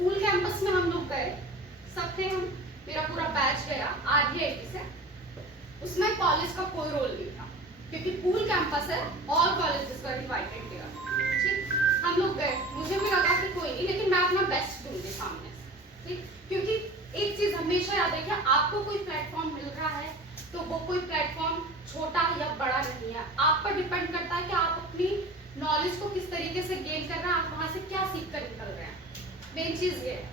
Pool campus में हम लोग गए, सब थे हम, मेरा पूरा बैच गया RDIT से। उसमें कॉलेज का कोई रोल नहीं था क्योंकि पूल कैंपस है, ऑल कॉलेजेस का इनवाइटेड किया। ठीक, हम लोग गए, मुझे भी लगा कि कोई नहीं, लेकिन मैं अपना बेस्ट दूंगी सामने से। ठीक, क्योंकि एक चीज हमेशा याद रखिए, आपको कोई प्लेटफॉर्म मिल रहा है तो वो कोई प्लेटफॉर्म छोटा या बड़ा नहीं है, आप पर डिपेंड करता है कि आप अपनी नॉलेज को किस तरीके से गेन कर रहे हैं, आप वहां से क्या सीख कर निकल रहे हैं। मेन चीज ये है।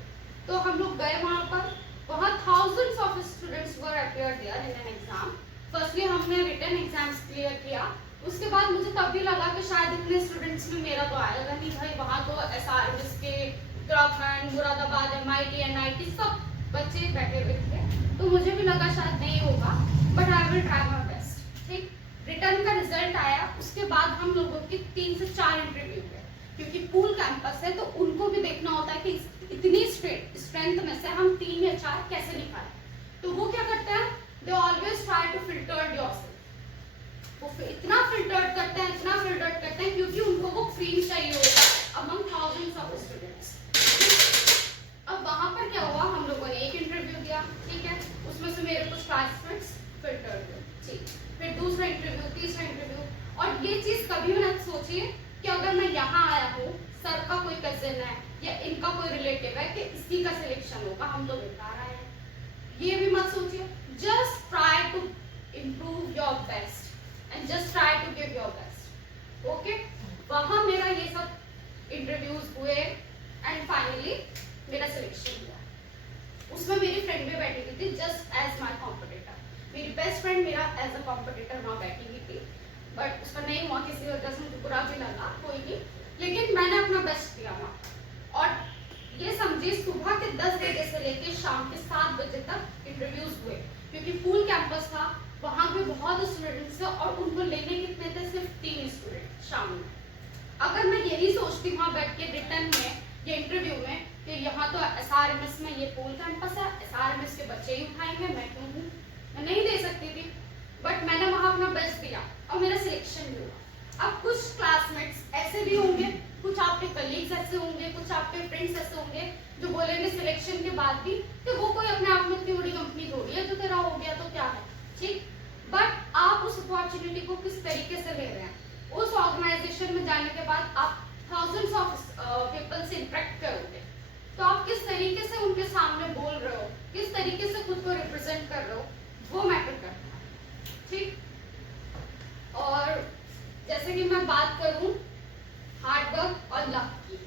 तो हम लोग गए वहां पर, वहां thousands of students were appeared there in an exam. Firstly हमने रिटन एग्जाम्स क्लियर किया, उसके बाद मुझे तब भी लगा कि शायद इतने स्टूडेंट्स में मेरा तो आएगा नहीं भाई, वहाँ तो SRMS के, उत्तराखंड, मुरादाबाद, MIT, NIT सब बच्चे बैठे हुए थे, तो मुझे भी लगा शायद नहीं होगा, but I will try my best. ठीक, रिटर्न का रिजल्ट आया, उसके बाद हम लोगों की 3 से 4 इंटरव्यू हुए, क्योंकि पूल कैंपस है तो उनको भी देखना होता है कि इतनी स्ट्रेंथ में से हम 3 या 4 कैसे निकालें। तो वो क्या करते हैं, they always try to filter yourself. वो इतना फिल्टर करते हैं, इतना फिल्टर करते हैं, क्योंकि उनको वो फ्री चाहिए होता है अमंग thousands of students। अब वहां पर क्या हुआ, हम लोगों ने एक इंटरव्यू दिया, ठीक है, उसमें से मेरे कुछ क्लासमेट्स फिल्टर हुए, ठीक, फिर दूसरा इंटरव्यू, तीसरा इंटरव्यू। और ये चीज कभी भी मत सोचिए कि अगर मैं यहाँ आया हूँ, सर का कोई कजिन है या इनका कोई रिलेटिव है कि इसी का सिलेक्शन होगा, हम तो बेकार आए हैं, ये भी मत सोचिए। Just try to improve your best and just try to give your best. Okay, वहां मेरा ये सब इंटरव्यूज हुए एंड फाइनली मेरा सिलेक्शन हुआ। उसमें मेरी फ्रेंड भी बैठी हुई थी, जस्ट एज माय कॉम्पिटिटर। मेरी बेस्ट फ्रेंड मेरा एज अ कॉम्पिटिटर वहाँ बैठी हुई थी, बट उसका नहीं हुआ किसी वजह से, मुझे बुरा भी लगा, कोई नहीं, लेकिन मैंने अपना बेस्ट दिया वहाँ। और ये समझिए सुबह के 10 बजे से लेकर शाम के 7 बजे तक इंटरव्यूज हुए, क्योंकि फुल कैंपस था, वहाँ पे बहुत स्टूडेंट्स थे और उनको लेने कितने थे, सिर्फ 3 स्टूडेंट शाम में। अगर मैं यही सोचती वहाँ बैठ के रिटर्न में या इंटरव्यू में कि यहाँ तो SRMS में ये पूल कैंपस है, SRMS के बच्चे ही उठाएंगे, मैं क्यों हूँ, मैं नहीं दे सकती थी, बट मैंने वहाँ अपना बेस्ट दिया और मेरा सिलेक्शन भी हुआ। अब कुछ क्लासमेट्स ऐसे भी होंगे, कुछ आपके कलीग्स ऐसे होंगे, कुछ आपके फ्रेंड्स ऐसे होंगे जो बोलेंगे सिलेक्शन के बाद भी कि वो कोई अपने आप में इतनी बड़ी कंपनी थोड़ी है, जो तेरा हो गया तो क्या है, ठीक, बट आप उस अपॉर्चुनिटी को किस तरीके से ले रहे हैं। उस ऑर्गेनाइजेशन में जाने के बाद आप thousands of people से इंटरेक्ट करोगे, तो आप किस तरीके से उनके सामने बोल रहे हो, किस तरीके से खुद को रिप्रेजेंट कर रहे हो, वो मैटर करता है, ठीक। और जैसे कि मैं बात करूं हार्ड वर्क और लक की,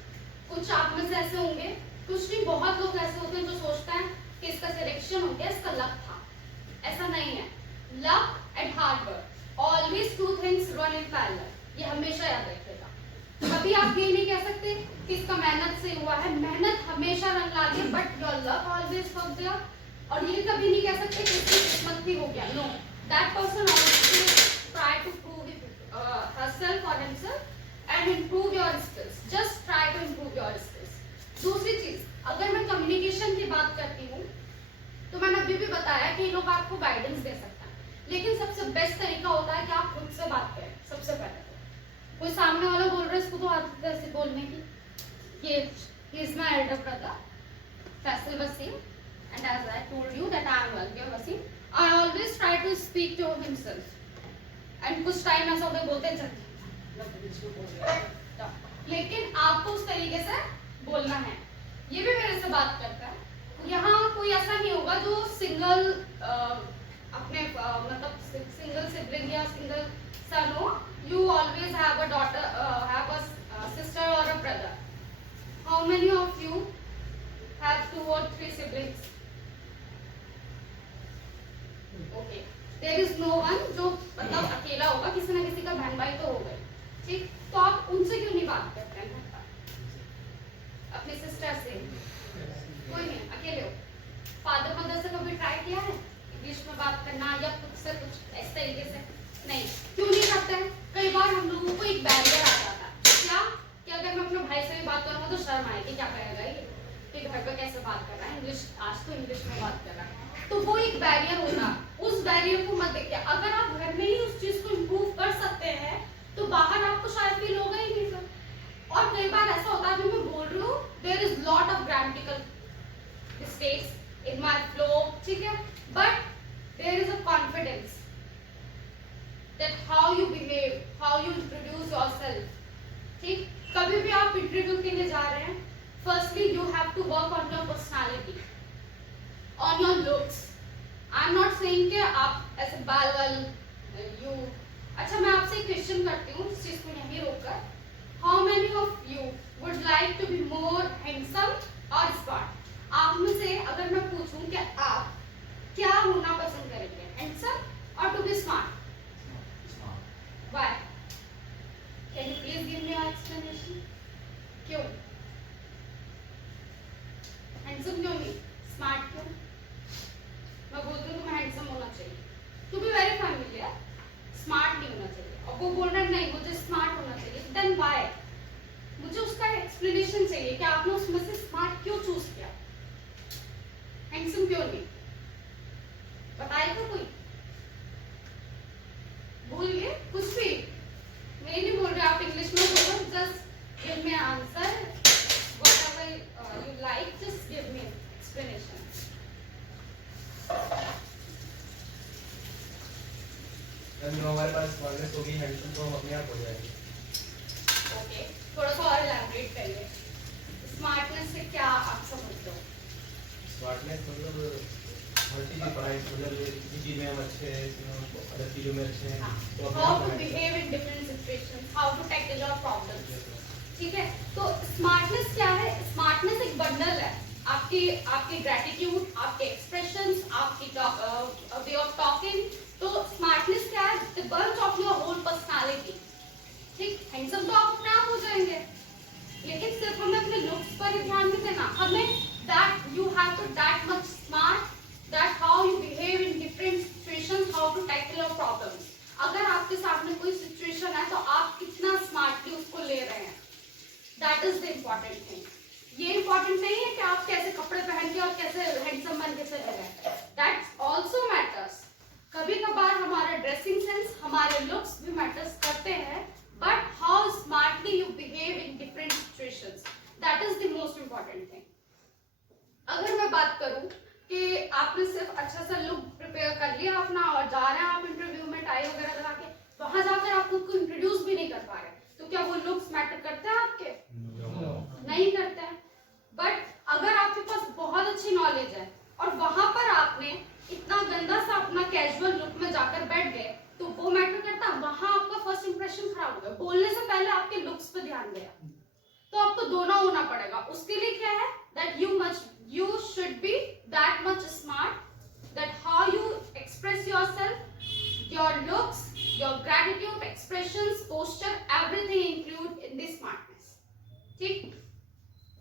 कुछ आप में से ऐसे होंगे, कुछ नहीं, बहुत लोग ऐसे होते हैं जो सोचते हैं कि इसका सिलेक्शन हो गया, इसका लक था। ऐसा नहीं है, luck and hard work always 2 things run in parallel, ये हमेशा याद रखिएगा। कभी आप ये नहीं कह सकते कि इसका मेहनत से हुआ है, मेहनत हमेशा रंग ला दे, but your luck always work there. और ये कभी नहीं कह सकते कि इसकी किस्मत ही हो गया, no, that person always try to prove herself or himself and improve your skills, just try to improve your skills। दूसरी चीज, अगर मैं कम्युनिकेशन की बात करती हूँ तो मैंने अभी भी बताया कि लोग आपको गाइडेंस दे सकते हैं, लेकिन सबसे बेस्ट तरीका होता है कि आप खुद से बात करें। सबसे पहले कोई सामने वाला बोल रहा है, इसको तो आदत है ऐसे बोलने की, ये he is my elder brother Faisal Wasim, and as I told you that I am Walgia Wasim, I always try to speak to himself, and कुछ टाइम ऐसा होता है बोलते हैं लेकिन आपको उस तरीके से बोलना है। ये भी मेरे से बात करता है, यहाँ कोई ऐसा नहीं होगा जो सिंगल अपने मतलब सिंगल सिबलिंग या सिंगल सन हो। You always have a daughter, have a sister or a brother. How many of you have 2 or 3 siblings? Okay. There is no one जो मतलब अकेला होगा, किसी ना किसी का बहन भाई तो होगा, ठीक। तो आप उनसे क्यों नहीं बात करते हैं घर पर, अपनी सिस्टर से? कोई नहीं, अकेले हो। फादर मदर से कभी ट्राई किया है इंग्लिश में बात करना या खुद से कुछ इस तरीके से? नहीं, क्यों नहीं करते हैं? कई बार हम लोगों को एक बैरियर आ जाता है, क्या कि अगर मैं अपने भाई से भी बात करूंगा तो शर्म आएगी, क्या कहेगा ये कि घर पे कैसे बात कर रहा है, इंग्लिश, आज तो इंग्लिश में बात कर रहा है, तो वो एक बैरियर होता है। उस बैरियर को मत देखिए, अगर आप घर में ही उस चीज को इम्प्रूव कर सकते हैं तो बाहर आपको शायद फील होगा ही नहीं सर। और कई बार ऐसा होता है, मैं बोल रही हूँ, there is lot of grammatical that how you behave, how you introduce yourself. ठीक, कभी भी आप इंटरव्यू के लिए जा रहे हैं, firstly you have to work on your personality, on your looks. I am not saying कि आप ऐसे बाल वाल you. अच्छा, मैं आपसे एक क्वेश्चन करती हूँ इस चीज को यहीं रोककर. How many of you would like to be more handsome or smart? आप में से अगर मैं पूछूं कि आप क्या होना पसंद करेंगे, handsome or to be smart? Why? Can you please give me your explanation? क्यों? handsome क्यों नहीं, smart क्यों? मैं बोलती हूँ तुम्हें handsome होना चाहिए, to be very familiar, smart नहीं होना चाहिए, और वो बोल रहा है नहीं मुझे smart होना चाहिए. Then why? मुझे उसका एक्सप्लेनेशन चाहिए कि आपने उसमें से स्मार्ट क्यों चूज किया, हैंडसम क्यों नहीं, बताएगा कोई? बोलिए कुछ भी, मैं नहीं बोल रही आप इंग्लिश में बोलो, just give me answer whatever you like, just give me explanation. जो हमारे पास स्मार्टनेस होगी, हैंडसम तो हम अपने आप हो जाएंगे. ओके, थोड़ा सा और एलैबोरेट करिए, स्मार्टनेस से क्या आप समझते हो? स्मार्टनेस मतलब हर चीज़ की पढ़ाई, मतलब जिस चीज़ में हम अच्छे हैं, अलग चीज़ों में अच्छे हैं, तो अपने हाउ आप to behave in different situations, how to tackle your problems. ठीक है, तो स्मार्टनेस क्या है? स्मार्टनेस एक बंडल है, आपकी ग्रेटिट्यूड, आपके एक्सप्रेशंस, आपकी वे ऑफ टॉकिंग. तो स्मार्टनेस क्या है? The bunch of your whole personality. ठीक, हैंडसम तो आप अपने आप हो जाएंगे, लेकिन सिर्फ हमें अपने लुक्स पर ही ध्यान नहीं देना, हमें that you have to that much smart, that how you behave in different situations, how to tackle your problems. अगर आपके सामने कोई सिचुएशन है तो आप कितना स्मार्टली उसको ले रहे हैं, that is the important thing. ये इम्पोर्टेंट नहीं है कि आप कैसे कपड़े पहन के और कैसे हैंडसम बन के चले गए, दैट ऑल्सो मैटर्स. कभी कभार हमारा ड्रेसिंग सेंस, हमारे लुक्स भी मैटर्स करते हैं, but how smartly you behave in different situations, that is the most important thing. अगर मैं बात करूं कि आपने सिर्फ अच्छा सा लुक प्रिपेयर कर लिया अपना और जा रहे हैं आप इंटरव्यू में टाई वगैरह लगा के, वहां जाकर आप खुद को इंट्रोड्यूस भी नहीं कर पा रहे, तो क्या वो लुक्स मैटर करते हैं आपके? नहीं करते हैं. बट अगर आपके पास बहुत अच्छी नॉलेज है और वहां पर आपने इतना गंदा सा अपना कैजुअल लुक में जाकर बैठ गए, तो वो मैटर करता है. वहां आपका फर्स्ट इंप्रेशन खराब हो गया, बोलने से पहले आपके लुक्स पे ध्यान गया, तो आपको दोनों होना पड़ेगा. उसके लिए क्या है? That you should be that much smart, that how you express yourself, your looks, your gratitude, expressions, posture, everything include in this smartness. ठीक,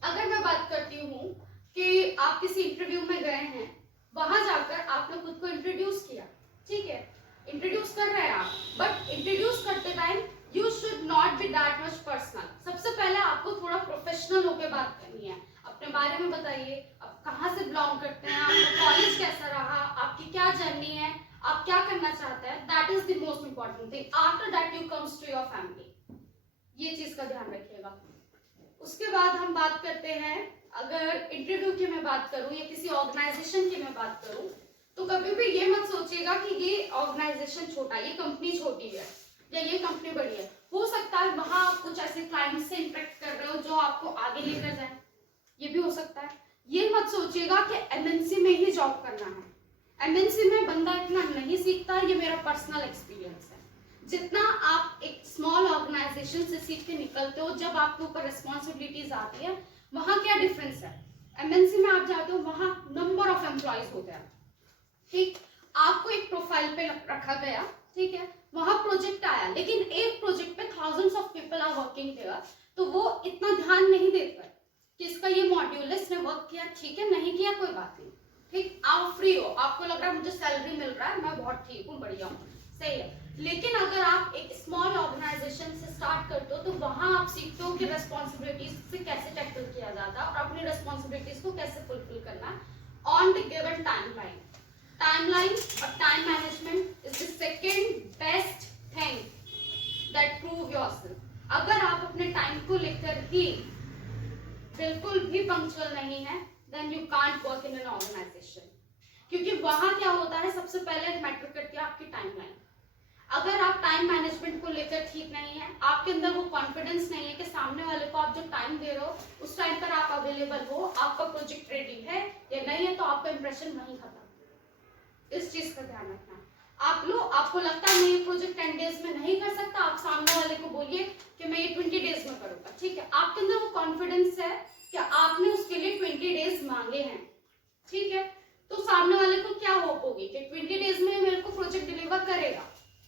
अगर मैं बात करती हूँ कि आप किसी इंटरव्यू में गए हैं, वहां जाकर आपने खुद को इंट्रोड्यूस किया, ठीक है, इंट्रोड्यूस कर रहे हैं आप, बट इंट्रोड्यूस करते time you should not be that much personal. सबसे पहले आपको थोड़ा प्रोफेशनल होकर बात करनी है, अपने बारे में बताइए, आप कहाँ से बिलोंग करते हैं, आपका कॉलेज कैसा रहा, आपकी क्या जर्नी है, आप क्या करना चाहते हैं. That is the most important thing. After that you comes to your family, ये चीज का ध्यान रखिएगा. उसके बाद हम बात करते हैं, अगर इंटरव्यू की मैं बात करूं या किसी ऑर्गेनाइजेशन की मैं बात करूं, तो कभी भी ये मत सोचिएगा कि ये ऑर्गेनाइजेशन छोटा, ये कंपनी छोटी है या ये कंपनी बड़ी है. हो सकता है वहां आप कुछ ऐसे क्लाइंट से इंटरेक्ट कर रहे हो जो आपको आगे लेकर जाए, ये भी हो सकता है. ये मत सोचिएगा कि एमएनसी में ही जॉब करना है. एमएनसी में बंदा इतना नहीं सीखता, ये मेरा पर्सनल एक्सपीरियंस है. जितना आप एक स्मॉल ऑर्गेनाइजेशन से सीख के निकलते हो, जब आपके ऊपर रिस्पॉन्सिबिलिटीज आती है, वहां क्या डिफरेंस है. एमएनसी में आप जाते हो, वहां नंबर ऑफ एम्प्लॉयज होते हैं, ठीक, आपको एक प्रोफाइल पे रखा गया, ठीक है, वहां प्रोजेक्ट आया, लेकिन एक प्रोजेक्ट पे thousands of people are working there, तो वो इतना ध्यान नहीं देते कि इसका ये मॉड्यूल है, इसने वर्क किया, ठीक है, नहीं किया कोई बात नहीं, ठीक, आप फ्री हो, आपको लग रहा है मुझे सैलरी मिल रहा है, मैं बहुत ठीक हूँ, बढ़िया हूँ, सही है. लेकिन अगर आप एक स्मॉल ऑर्गेनाइजेशन से स्टार्ट करते हो, तो वहां आप सीखते हो कि रिस्पॉन्सिबिलिटीज से कैसे टैकल किया जाता है और अपनी रिस्पॉन्सिबिलिटीज को कैसे फुलफिल करना है on the given timeline. Timeline और time management is the second best thing that prove yourself. अगर आप अपने टाइम को लेकर ही बिल्कुल भी पंक्चुअल नहीं है, then you can't work in an organisation. क्योंकि वहां क्या होता है, सबसे पहले मैटर करती है आपकी टाइमलाइन. अगर आप टाइम मैनेजमेंट को लेकर ठीक नहीं है, आपके अंदर वो कॉन्फिडेंस नहीं है कि सामने वाले को आप जो टाइम दे रहे हो उस टाइम पर आप अवेलेबल हो, आपका प्रोजेक्ट रेडी है या नहीं है, तो आपका इंप्रेशन वहीं खत्म। इस चीज का ध्यान रखना। आपको लगता है मैं ये प्रोजेक्ट 10 डेज में नहीं कर सकता, आप सामने वाले को बोलिए कि मैं ये 20 डेज में करूंगा, ठीक है। आपके अंदर वो कॉन्फिडेंस है कि आपने उसके लिए 20 डेज मांगे हैं, ठीक है। तो सामने वाले को क्या होप होगी कि 20 डेज में मेरे को प्रोजेक्ट डिलीवर करेगा,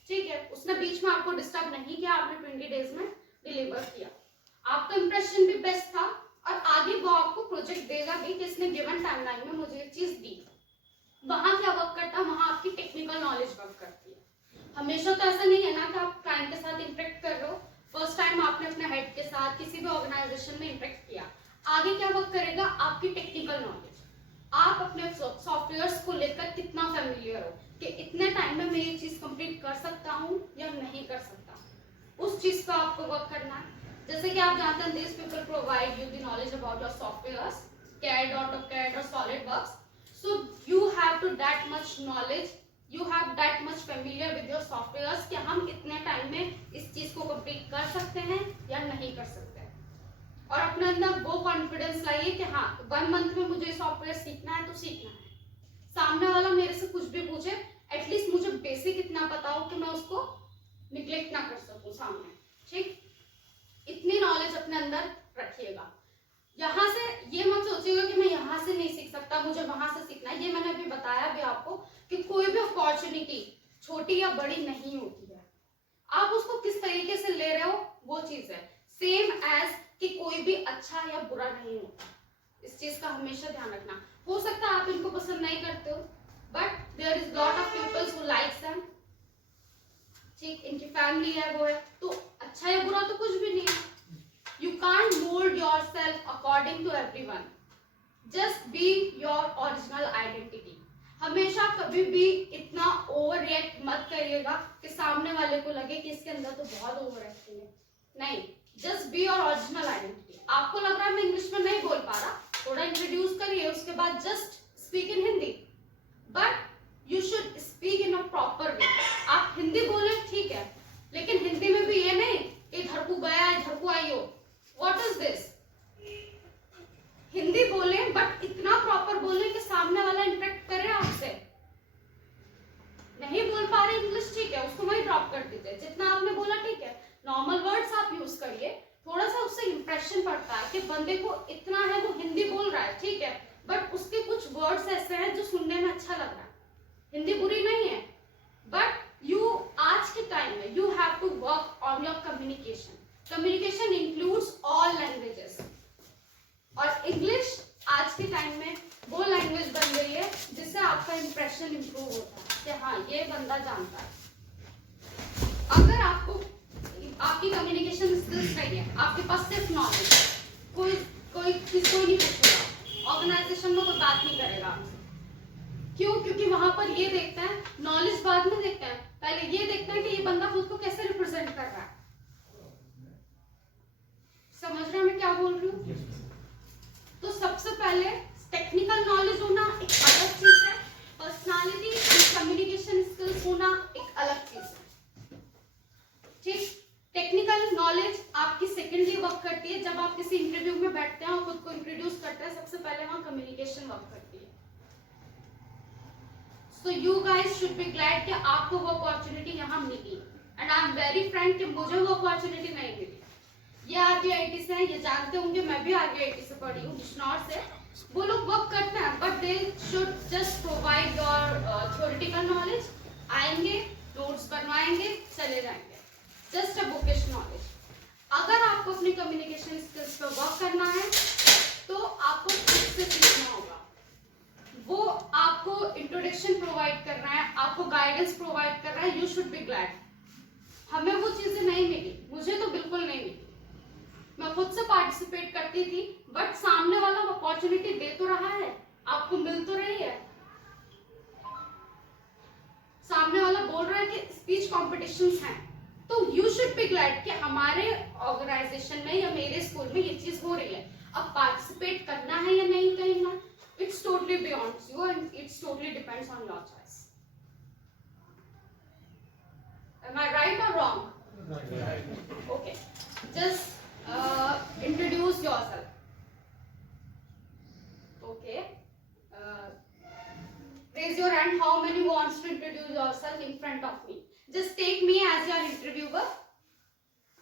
ठीक है। उसने बीच में आपको डिस्टर्ब नहीं किया, आपने 20 डेज में डिलीवर किया, आपका इंप्रेशन भी बेस्ट था और आगे वो आपको प्रोजेक्ट देगा भी कि इसने गिवन टाइमलाइन में मुझे ये चीज दी। वहां क्या वर्क करता है, वहां आपकी टेक्निकल नॉलेज वर्क करती है। हमेशा तो ऐसा नहीं है ना कि आप क्लाइंट के साथ इंटरेक्ट कर रहे हो, फर्स्ट टाइम आपने अपने हेड के साथ किसी भी ऑर्गेनाइजेशन में इंटरेक्ट किया, आगे क्या वर्क करेगा, आपकी टेक्निकल नॉलेज। आप अपने सॉफ्टवेयर्स को लेकर कितना फेमिलियर हो कि इतने टाइम में मैं ये चीज कंप्लीट कर सकता हूँ या नहीं कर सकता, उस चीज पर आपको वर्क करना है। जैसे कि आप जानते हैं this people provide you the knowledge about your softwares, CAD, AutoCAD और SolidWorks, so you have to that much knowledge, you have that much familiar with your softwares कि हम इतने टाइम में इस चीज को कंप्लीट कर सकते हैं या नहीं कर सकते हैं। और अपने अंदर वो कॉन्फिडेंस लाइए कि हाँ 1 मंथ में मुझे सॉफ्टवेयर सीखना है तो सीखना है। सामने वाला मेरे से कुछ भी पूछे, एटलीस्ट मुझे बेसिक इतना पता हो कि मैं उसको निग्लेक्ट ना कर सकूं सामने, ठीक। इतनी नॉलेज अपने अंदर रखिएगा। यहाँ से ये मत सोचिएगा कि मैं यहाँ से नहीं सीख सकता, मुझे वहां से सीखना है। ये मैंने अभी बताया भी आपको कि कोई भी अपॉर्चुनिटी छोटी या बड़ी नहीं होती है, आप उसको किस तरीके से ले रहे हो वो चीज है। सेम एज कि कोई भी अच्छा या बुरा नहीं होता, इस चीज का हमेशा ध्यान रखना। हो सकता है आप इनको पसंद नहीं करते हो, but there is lot of peoples who likes them, ठीक। इनकी फैमिली है, वो है, तो अच्छा या बुरा तो कुछ भी नहीं है। You can't mold yourself according to everyone. Just be your original identity. हमेशा कभी भी इतना ओवर रिएक्ट मत करिएगा कि सामने वाले को लगे कि इसके अंदर तो बहुत ओवर एक्टिंग है। नहीं, just be your original identity. आपको लग रहा है मैं इंग्लिश में नहीं बोल पा रहा, थोड़ा इंट्रोड्यूस करिए, उसके बाद just speak in Hindi, but you should speak in a proper way. आप हिंदी बोले ठीक है, लेकिन हिंदी में भी ये नहीं इधर को गया इधर को आई हो, What is this? हिंदी बोले बट इतना प्रॉपर बोले कि सामने वाला इंटरेक्ट करे आपसे। नहीं बोल पा रहे इंग्लिश, ठीक है, उसको वही ड्रॉप कर दीजिए, जितना आपने बोला ठीक है, नॉर्मल वर्ड्स आप यूज करिए, थोड़ा सा उससे इंप्रेशन पड़ता है कि बंदे को इतना है, वो हिंदी बोल रहा है ठीक है, बट उसके कुछ वर्ड्स ऐसे हैं जो सुनने में अच्छा लग रहा है। हिंदी बुरी नहीं है, बट यू आज के टाइम में you have to work on your communication. Communication includes all languages, और इंग्लिश आज के टाइम में वो लैंग्वेज बन गई है जिससे आपका इंप्रेशन इंप्रूव होता है कि हाँ ये बंदा जानता है। अगर आपको आपकी कम्युनिकेशन स्किल्स नहीं है, आपके पास सिर्फ नॉलेज, कोई नहीं पूछेगा, ऑर्गेनाइजेशन में कोई बात नहीं करेगा आपसे। क्यों? क्योंकि वहां पर ये देखते हैं, नॉलेज बाद में देखते हैं, पहले ये देखते हैं कि ये बंदा खुद को कैसे रिप्रेजेंट कर रहा है। समझ रहे हैं मैं क्या बोल रही हूँ? तो सबसे पहले टेक्निकल नॉलेज होना एक अलग चीज है, पर्सनालिटी और कम्युनिकेशन स्किल्स होना एक अलग चीज है, ठीक। टेक्निकल नॉलेज आपकी सेकेंडली वर्क करती है, जब आप किसी इंटरव्यू में बैठते हैं और खुद को इंट्रोड्यूस करते हैं, सबसे पहले वहां कम्युनिकेशन वर्क करती है। So you guys should be glad कि आपको वो अपॉर्चुनिटी यहाँ मिली, and I am very frank कि मुझे वो अपॉर्चुनिटी नहीं मिली। ये RVIT से हैं, ये जानते होंगे, मैं भी RVIT से पढ़ी हूँ, बिश्नौर से। वो लोग वर्क करते हैं, but they should just provide your theoretical knowledge, आएंगे नोट्स बनवाएंगे चले जाएंगे, जस्ट अ बुकिश नॉलेज। अगर आपको अपनी कम्युनिकेशन स्किल्स पर वर्क करना है तो आपको खुद से सीखना होगा। वो आपको इंट्रोडक्शन प्रोवाइड कर रहा है, आपको गाइडेंस प्रोवाइड कर रहा है, यू शुड बी ग्लैड। हमें वो चीजें नहीं मिली, मुझे तो बिल्कुल नहीं मिली। मैं खुद से पार्टिसिपेट करती थी, बट सामने वाला अपॉर्चुनिटी दे तो रहा है, आपको मिल तो रही है। सामने वाला बोल रहा है कि स्पीच कॉम्पिटिशन्स हैं, तो यू शुड बी ग्लैड कि हमारे ऑर्गेनाइजेशन में या मेरे स्कूल में ये चीज हो रही है। अब पार्टिसिपेट करना है या नहीं करना, it's totally beyond you and it's totally depends on your choice. Am Okay. Just introduce yourself. Okay. Raise your hand. How many wants to introduce yourself in front of me? Just take me as your interviewer.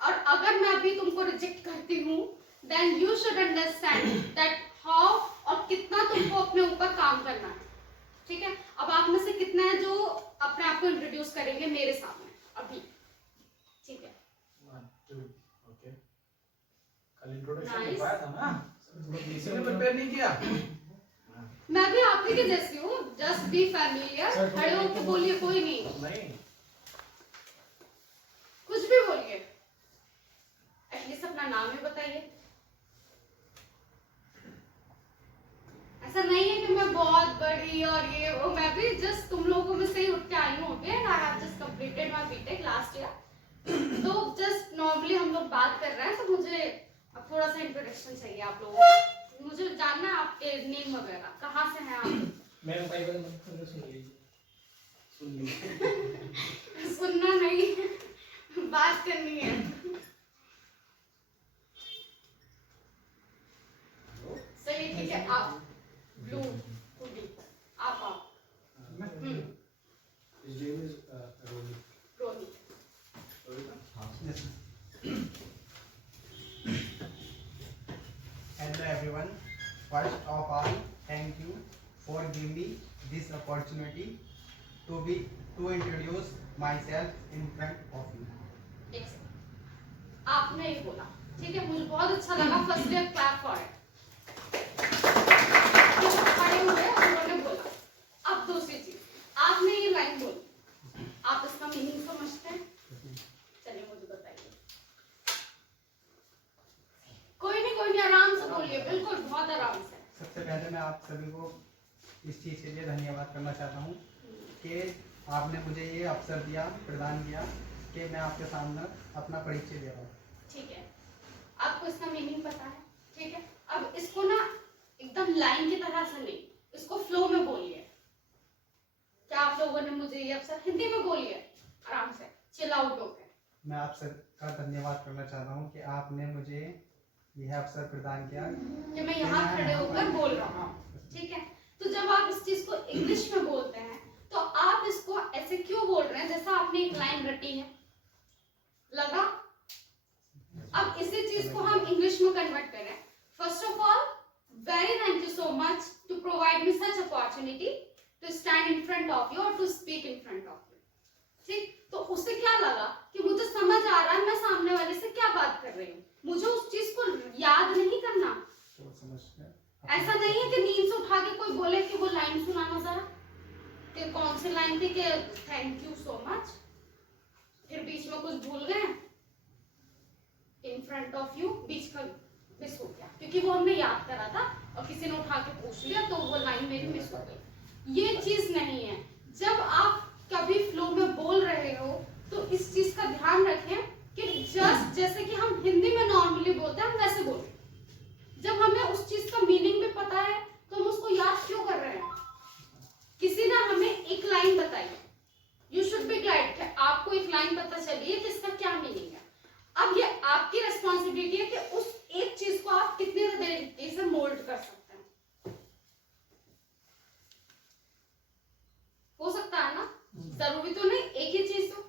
और अगर मैं अभी तुमको reject करती हूँ, then you should understand that how और कितना तुमको अपने ऊपर काम करना है. ठीक है? अब आप में से कितना है जो अपने आप को इंट्रोड्यूस करेंगे मेरे सामने अभी? ठीक है? ओके, कल इंट्रोडक्शन Nice. पाया था ना, किसी ने प्रिपेयर नहीं किया. मैं भी आप ही के जैसी हूँ. Just be familiar. खड़े होकर बोलिए, कोई नहीं. नहीं, कुछ भी बोलिए. एटलीस्ट अपना नाम ही बताइए. ऐसा नहीं है कि मैं बहुत बड़ी और ये वो. मैं भी जस्ट तुम लोगों में से ही उठ के आई हूँ. Okay, I have just completed my BTech last year. तो जस्ट नॉर्मली हम लोग बात कर रहे हैं, तो मुझे अब थोड़ा सा इंट्रोडक्शन चाहिए आप लोगों को. मुझे जानना है आपके नेम वगैरह, कहाँ से हैं आप. मैं भाई बड़े मन सुन लीजिए, सुन लीजिए. सुनना नहीं, बात करनी है. सही, ठीक है. आप ब्लू हुडी, आप His name is Rohit. Rohit. Yes. Hello everyone. First of all, thank you for giving me this opportunity to introduce myself in front of you. एक सेकंड. आपने ही बोला, ठीक है. मुझे बहुत अच्छा लगा. First day clap for it. खड़े हुए उन्होंने बोला. अब दूसरी चीज, आपने ये लाइन बोली, आप इसका मीनिंग समझते हैं? चलिए मुझे बताइए. कोई नहीं, आराम से बोलिए. बिल्कुल, बहुत आराम से. सबसे पहले मैं आप सभी को इस चीज़ के लिए धन्यवाद करना चाहता हूँ कि आपने मुझे ये अवसर दिया, प्रदान किया कि मैं आपके सामने अपना परिचय दे रहा हूँ. ठीक है, आपको इसका मीनिंग पता है? ठीक है. अब इसको ना एकदम लाइन की तरह से नहीं, इसको फ्लो में बोलिए. क्या आप लोगों ने मुझे ये अवसर, हिंदी में बोलिए आराम से, चिल आउट होकर. मैं आप सबका धन्यवाद करना चाहता हूँ कि आपने मुझे यह अवसर प्रदान किया कि मैं यहाँ खड़े होकर बोल रहा हूँ. ठीक है. तो जब आप इस चीज को इंग्लिश में बोलते हैं, तो आप इसको ऐसे क्यों बोल रहे हैं जैसा आपने एक लाइन रटी है? लगा? अब इसी चीज को हम इंग्लिश में कन्वर्ट करें. First of all, very thank you so much to provide me such opportunity to stand in front of you or to speak in front of you. ठीक. तो उससे क्या लगा कि मुझे समझ आ रहा है मैं सामने वाले से क्या बात कर रही हूँ. मुझे उस चीज को याद नहीं करना. तो समझ गया. ऐसा नहीं है कि नींद से उठा के कोई बोले कि वो लाइन सुनाना जरा, कि कौन सी लाइन थी कि थैंक यू सो मच, फिर बीच में कुछ भूल गए. इन फ्रंट ऑफ यू बीच का मिस हो गया क्योंकि वो हमने याद करा था और किसी ने उठा के पूछ लिया, तो वो लाइन मेरी मिस हो गई. ये चीज नहीं है. जब आप कभी फ्लो में बोल रहे हो तो इस चीज का ध्यान रखें कि जस्ट जैसे कि हम हिंदी में नॉर्मली बोलते हैं, हम वैसे बोलें. जब हमें उस चीज का मीनिंग भी पता है तो हम उसको याद क्यों कर रहे हैं? किसी ने हमें एक लाइन बताई, यू शुड बी ग्लैड कि आपको एक लाइन पता चली है कि इसका क्या मीनिंग है. अब ये आपकी रिस्पॉन्सिबिलिटी है कि उस एक चीज को आप कितने तरीके से मोल्ड कर सकते हैं. हो सकता है ना? जरूरी तो नहीं एक ही चीज हो.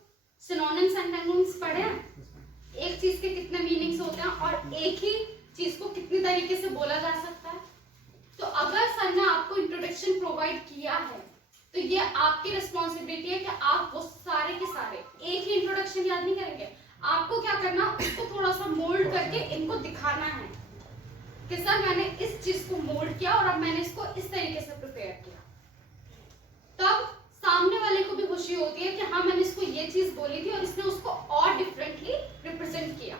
सिनोनिम्स एंटोनिम्स पढ़े हैं? एक चीज के कितने मीनिंग्स होते हैं और एक ही चीज को कितने तरीके से बोला जा सकता है. तो अगर सर ने आपको इंट्रोडक्शन प्रोवाइड किया है तो ये आपकी रिस्पॉन्सिबिलिटी है कि आप वो सारे के सारे एक ही इंट्रोडक्शन याद नहीं करेंगे. आपको क्या करना, उसको थोड़ा सा मोल्ड करके इनको दिखाना है कि सर मैंने इस चीज को मोल्ड किया और अब मैंने इसको इस तरीके से प्रिपेयर किया. तब सामने वाले को भी खुशी होती है कि हाँ मैंने इसको ये चीज बोली थी और इसने उसको और डिफरेंटली रिप्रेजेंट किया.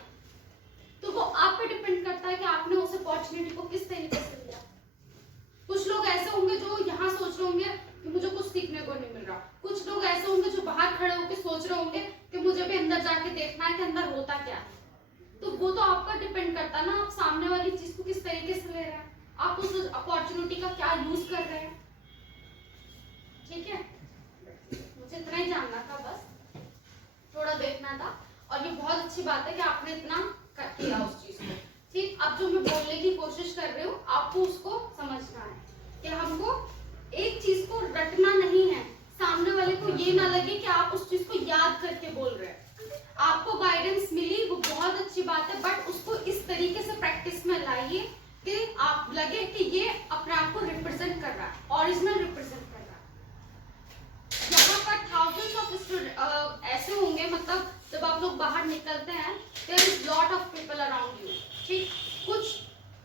तो वो आप पे डिपेंड करता है कि आपने उस अपॉर्चुनिटी को किस तरीके से लिया. कुछ लोग ऐसे होंगे जो यहाँ सोच रहे होंगे कि मुझे कुछ सीखने को नहीं मिल रहा. कुछ लोग ऐसे होंगे जो बाहर खड़े होकर सोच रहे होंगे कि मुझे भी अंदर जाके देखना है कि अंदर होता क्या है. तो वो तो आपका डिपेंड करता है ना, आप सामने वाली चीज को किस तरीके से ले रहे हैं, आप उस अपॉर्चुनिटी का क्या यूज कर रहे हैं. ठीक है, मुझे इतना ही जानना था, बस थोड़ा देखना था. और ये बहुत अच्छी बात है कि आपने इतना किया उस चीज को। ठीक, अब जो मैं बोलने की कोशिश कर रही हूँ आपको उसको समझना है कि हमको एक चीज को रटना नहीं है, सामने वाले को ये ना लगे कि आप उस चीज को याद करके बोल रहे हैं। आपको गाइडेंस मिली वो बहुत अच्छी बात है, बट उसको इस तरीके से प्रैक्टिस में लाइए कि आप लगे कि ये अपने आप को रिप्रेजेंट कर रहा है, ओरिजिनल रिप्रेजेंट कर रहा है। यहाँ पर थाउजेंड्स ऑफ ऐसे होंगे, मतलब जब आप लोग बाहर निकलते हैं there is lot of people around you. ठीक, कुछ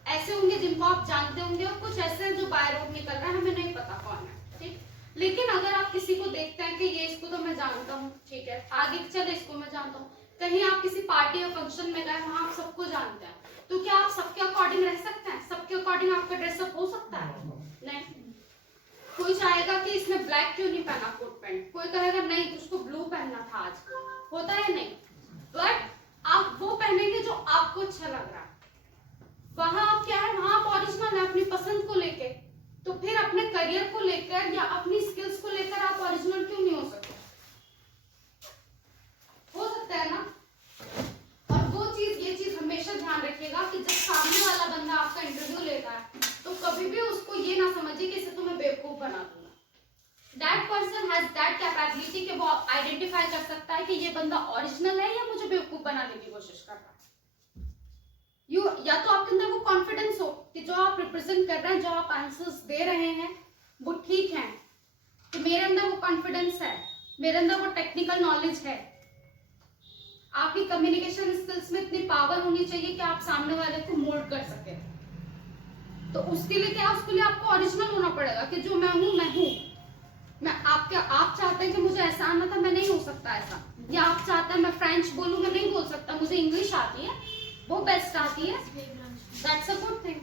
ऐसे होंगे जिनको आप जानते होंगे और कुछ ऐसे हैं जो बाय रोड निकल रहे हैं, हमें नहीं पता कौन है। ठीक, लेकिन अगर आप किसी को देखते हैं कि ये इसको तो मैं जानता हूँ, ठीक है, आगे चले इसको मैं जानता हूँ, कहीं आप किसी पार्टी या फंक्शन में गए वहां आप सबको जानते हैं, तो क्या आप सबके अकॉर्डिंग रह सकते हैं? सबके अकॉर्डिंग आपका ड्रेसअप हो सकता है? नहीं। कोई चाहेगा कि इसने ब्लैक क्यों नहीं पहना कोट पैंट, कोई कहेगा नहीं उसको ब्लू पहनना था आज, होता है नहीं। बट आप वो पहनेंगे जो आपको अच्छा लग रहा है। वहां आप क्या है, वहां आप ओरिजिनल है अपनी पसंद को लेके, तो फिर अपने करियर को लेकर या अपनी स्किल्स को लेकर आप ओरिजिनल क्यों नहीं हो सकते? हो सकता है ना। और वो चीज, ये चीज हमेशा ध्यान रखिएगा कि जब सामने वाला बंदा आपका इंटरव्यू लेता है तो कभी भी उसको ये ना समझिए कि इसे तो मैं बेवकूफ बना दूंगा। That person has that capability कि वो आइडेंटिफाई कर सकता है कि ये बंदा ओरिजिनल है या मुझे बेवकूफ बनाने की कोशिश कर रहा है। या तो आपके अंदर वो कॉन्फिडेंस हो कि जो आप रिप्रेजेंट कर रहे हैं, जो आप आंसर्स दे रहे हैं वो ठीक है, कि मेरे अंदर वो कॉन्फिडेंस है, मेरे अंदर वो टेक्निकल नॉलेज है। आपकी कम्युनिकेशन स्किल्स में इतनी पावर होनी चाहिए कि आप सामने वाले को मोल्ड कर सके। तो उसके लिए क्या, उसके लिए आपको ओरिजिनल होना पड़ेगा कि जो मैं हूं मैं हूं। आप चाहते हैं कि मुझे ऐसा आना था, मैं नहीं हो सकता ऐसा, या आप चाहते हैं मैं फ्रेंच बोलूं, मैं नहीं बोल सकता, मुझे इंग्लिश आती है, वो बेस्ट आती है, दैट्स अ गुड थिंग।